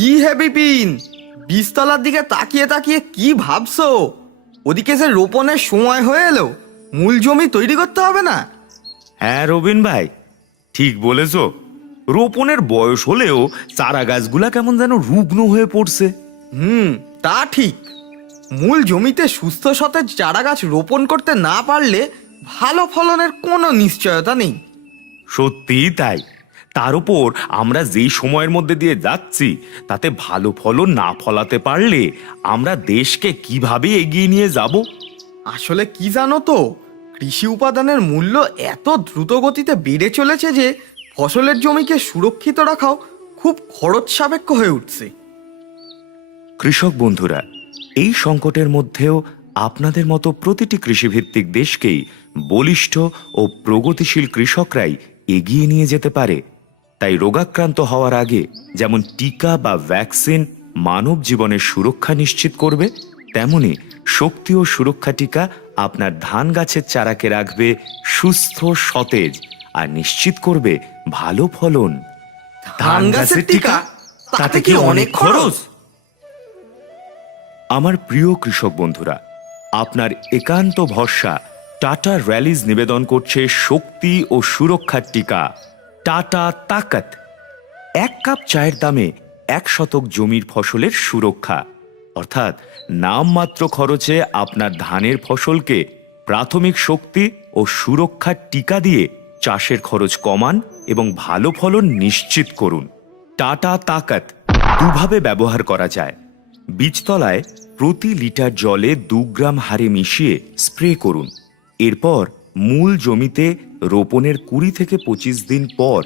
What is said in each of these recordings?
কি হে বিপিন, বীজতলার দিকে তাকিয়ে তাকিয়ে কি ভাবছো? ওদিকে যে রোপণের সময় হয়ে এলো, মূল জমি তৈরি করতে হবে না? হ্যাঁ রবিন ভাই, ঠিক বলেছ। রোপণের বয়স হলেও চারা গাছগুলা কেমন যেন রুগ্ন হয়ে পড়ছে। তা ঠিক। মূল জমিতে সুস্থ সতেজ চারা গাছ রোপণ করতে না পারলে ভালো ফলনের কোনো নিশ্চয়তা নেই। সত্যিই তাই। তার উপর আমরা যেই সময়ের মধ্যে দিয়ে যাচ্ছি, তাতে ভালো ফলন না ফলাতে পারলে আমরা দেশকে কিভাবে এগিয়ে নিয়ে যাব? আসলে কি জানো তো, কৃষি উপাদানের মূল্য এত দ্রুত গতিতে বেড়ে চলেছে যে ফসলের জমিকে সুরক্ষিত রাখাও খুব খরচ সাপেক্ষ হয়ে উঠছে। কৃষক বন্ধুরা, এই সংকটের মধ্যেও আপনাদের মতো প্রতিটি কৃষিভিত্তিক দেশকেই বলিষ্ঠ ও প্রগতিশীল কৃষকরাই এগিয়ে নিয়ে যেতে পারে। তাই রোগাক্রান্ত হওয়ার আগে যেমন টিকা বা ভ্যাকসিন মানব জীবনের সুরক্ষা নিশ্চিত করবে, তেমনি শক্তি ও সুরক্ষা টিকা আপনার ধান গাছের চারাকে রাখবে সুস্থ সতেজ আর নিশ্চিত করবে ভালো ফলন। ধান গাছের টিকা, তাতে কি অনেক খরচ? আমার প্রিয় কৃষক বন্ধুরা, আপনার একান্ত ভরসা টাটা র্যালিজ নিবেদন করছে শক্তি ও সুরক্ষার টিকা টাটা তাকত। 1 কাপ চায়ের দামে 1 শতক জমির ফসলের সুরক্ষা, অর্থাৎ নামমাত্র খরচে আপনার ধানের ফসলকে প্রাথমিক শক্তি ও সুরক্ষার টিকা দিয়ে চাষের খরচ কমান এবং ভালো ফলন নিশ্চিত করুন। টাটা তাকত দুভাবে ব্যবহার করা যায়। বীজতলায় প্রতি লিটার জলে 2 গ্রাম হারে মিশিয়ে স্প্রে করুন। এরপর মূল জমিতে রোপণের 20 থেকে 25 দিন পর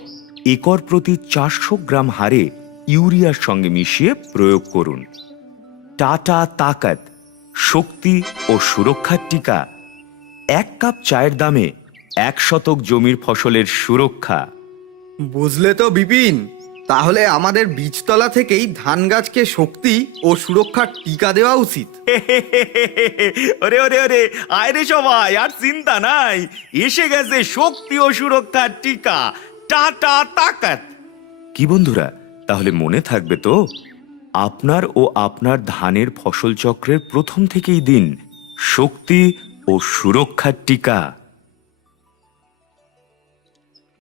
একর প্রতি 400 গ্রাম হারে ইউরিয়ার সঙ্গে মিশিয়ে প্রয়োগ করুন। টাটা তাকত, শক্তি ও সুরক্ষার টিকা, 1 কাপ চায়ের দামে 1 শতক জমির ফসলের সুরক্ষা। বুঝলে তো বিপিন, তাহলে আমাদের বীজতলা থেকেই ধান গাছকে শক্তি ও সুরক্ষার টিকা দেওয়া উচিত। ওরে ওরে ওরে, আয় রে সবাই, আর চিন্তা নাই, এসে গেছে শক্তি ও সুরক্ষার টিকা টাটা তাকত। কি বন্ধুরা, তাহলে মনে থাকবে তো, আপনার ও আপনার ধানের ফসল চক্রের প্রথম থেকেই দিন শক্তি ও সুরক্ষার টিকা।